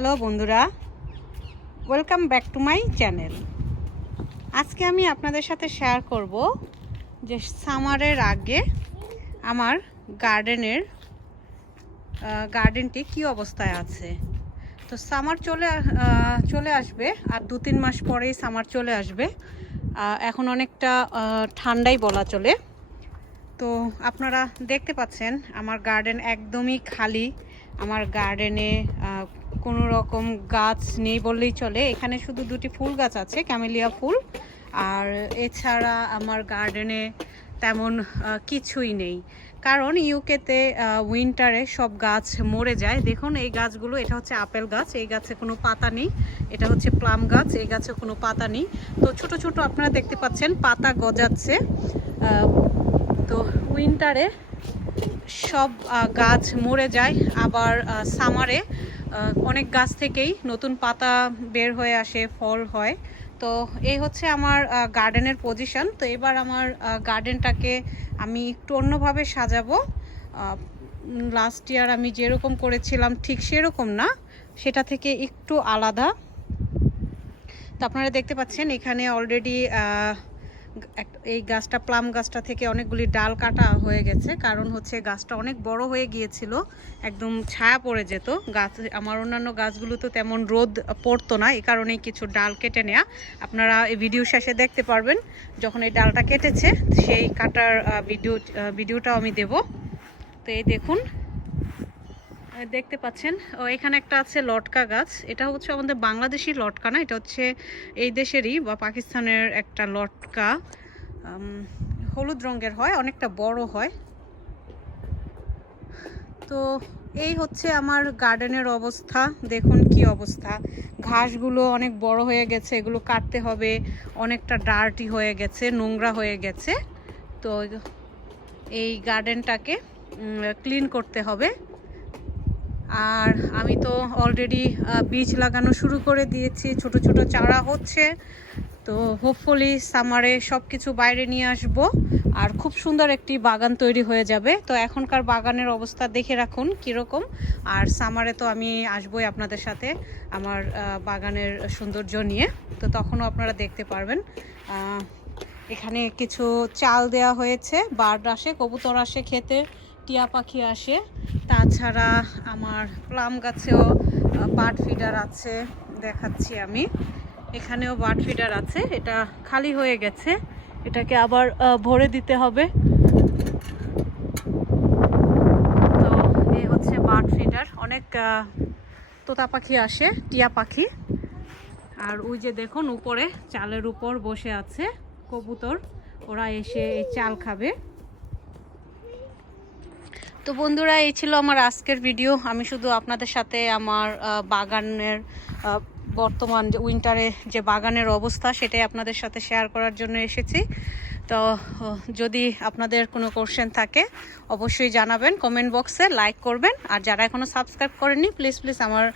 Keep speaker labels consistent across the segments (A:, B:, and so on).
A: Hello বন্ধুরা welcome back to my channel আজকে আমি আপনাদের সাথে শেয়ার করব যে সামারের আগে আমার গার্ডেনের গার্ডেনটি কি অবস্থায় আছে। তো সামার চলে চলে আসবে আর দু তিন মাস পরেই সামার চলে আসবে। এখন অনেকটা ঠান্ডাই বলা চলে। তো আপনারা দেখতে পাচ্ছেন, আমার গার্ডেন একদমই খালি। আমার গার্ডেনে কোনো রকম গাছ নেই বললেই চলে। এখানে শুধু দুটি ফুল গাছ আছে, ক্যামেলিয়া ফুল। আর এছাড়া আমার গার্ডেনে তেমন কিছুই নেই। কারণ ইউকেতে উইন্টারে সব গাছ মরে যায়। দেখুন, এই গাছগুলো, এটা হচ্ছে আপেল গাছ, এই গাছে কোনো পাতা নেই। এটা হচ্ছে প্লাম গাছ, এই গাছে কোনো পাতা নেই। তো ছোট ছোট আপনারা দেখতে পাচ্ছেন, পাতা গজাচ্ছে। তো উইন্টারে সব গাছ মরে যায়। আবার সামারে অনেক গাছ থেকেই নতুন পাতা বের হয়ে আসে, ফল হয়। তো এই হচ্ছে আমার গার্ডেনের পজিশন তো এবার আমার গার্ডেনটাকে আমি একটু অন্যভাবে সাজাবো। লাস্ট ইয়ার আমি যেরকম করেছিলাম ঠিক সেরকম না, সেটা থেকে একটু আলাদা। তো আপনারা দেখতে পাচ্ছেন এখানে অলরেডি এই গাছটা প্লাম গাছটা থেকে অনেকগুলি ডাল কাটা হয়ে গেছে। কারণ হচ্ছে গাছটা অনেক বড় হয়ে গিয়েছিল, একদম ছায়া পড়ে যেত। গাছ, আমার অন্যান্য গাছগুলো তো তেমন রোদ পড়তো না এই কারণেই কিছু ডাল কেটে নেওয়া আপনারা এই ভিডিও শেষে দেখতে পারবেন, যখন এই ডালটা কেটেছে, সেই কাটার ভিডিও ভিডিওটাও আমি দেব। তো এই দেখুন দেখতে পাচ্ছেন। ও, এখানে একটা আছে লটকা গাছ। এটা হচ্ছে আমাদের বাংলাদেশি লটকা না, এটা হচ্ছে এই দেশেরই বা পাকিস্তানের একটা লটকা। হলুদ রঙের হয়, অনেকটা বড় হয়। তো এই হচ্ছে আমার গার্ডেনের অবস্থা। দেখুন কি অবস্থা। ঘাসগুলো অনেক বড় হয়ে গেছে, এগুলো কাটতে হবে। অনেকটা ডার্টি হয়ে গেছে, নোংরা হয়ে গেছে। তো এই গার্ডেনটাকে ক্লিন করতে হবে। আর আমি তো অলরেডি বীজ লাগানো শুরু করে দিয়েছি, ছোট ছোট চারা হচ্ছে। তো হোপফুলি সামারে সব কিছু বাইরে নিয়ে আসব। আর খুব সুন্দর একটি বাগান তৈরি হয়ে যাবে। তো এখনকার বাগানের অবস্থা দেখে রাখুন কীরকম। আর সামারে তো আমি আসবই আপনাদের সাথে আমার বাগানের সৌন্দর্য নিয়ে। তো তখনও আপনারা দেখতে পারবেন। এখানে কিছু চাল দেওয়া হয়েছে, বার্ড আসে, কবুতর আসে খেতে। টিয়া পাখি আসে। তাছাড়া আমার প্লাম গাছেও বার্ড ফিডার আছে, দেখাচ্ছি আমি। এখানেও বার্ড ফিডার আছে, এটা খালি হয়ে গেছে। এটাকে আবার ভরে দিতে হবে। তো এই হচ্ছে বার্ড ফিডার। অনেক তোতা পাখি আসে, টিয়া পাখি। আর ওই যে দেখুন, উপরে চালের উপর বসে আছে কবুতর। ওরা এসে চাল খাবে। তো বন্ধুরা এই ছিল আমার আজকের ভিডিও আমি শুধু আপনাদের সাথে আমার বাগানের বর্তমান যে উইন্টারে যে বাগানের অবস্থা, সেটাই আপনাদের সাথে শেয়ার করার জন্য এসেছি। তো যদি আপনাদের কোনো কোশ্চেন থাকে, অবশ্যই জানাবেন কমেন্ট বক্সে লাইক করবেন। আর যারা এখনও সাবস্ক্রাইব করেননি প্লিজ প্লিজ আমার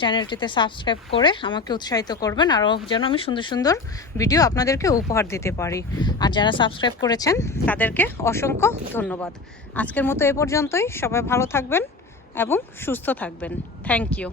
A: চ্যানেলটিতে সাবস্ক্রাইব করে আমাকে উৎসাহিত করবেন। আরও যেন আমি সুন্দর সুন্দর ভিডিও আপনাদেরকে উপহার দিতে পারি। আর যারা সাবস্ক্রাইব করেছেন, তাদেরকে অসংখ্য ধন্যবাদ। আজকের মতো এ পর্যন্তই। সবাই ভালো থাকবেন এবং সুস্থ থাকবেন। Thank you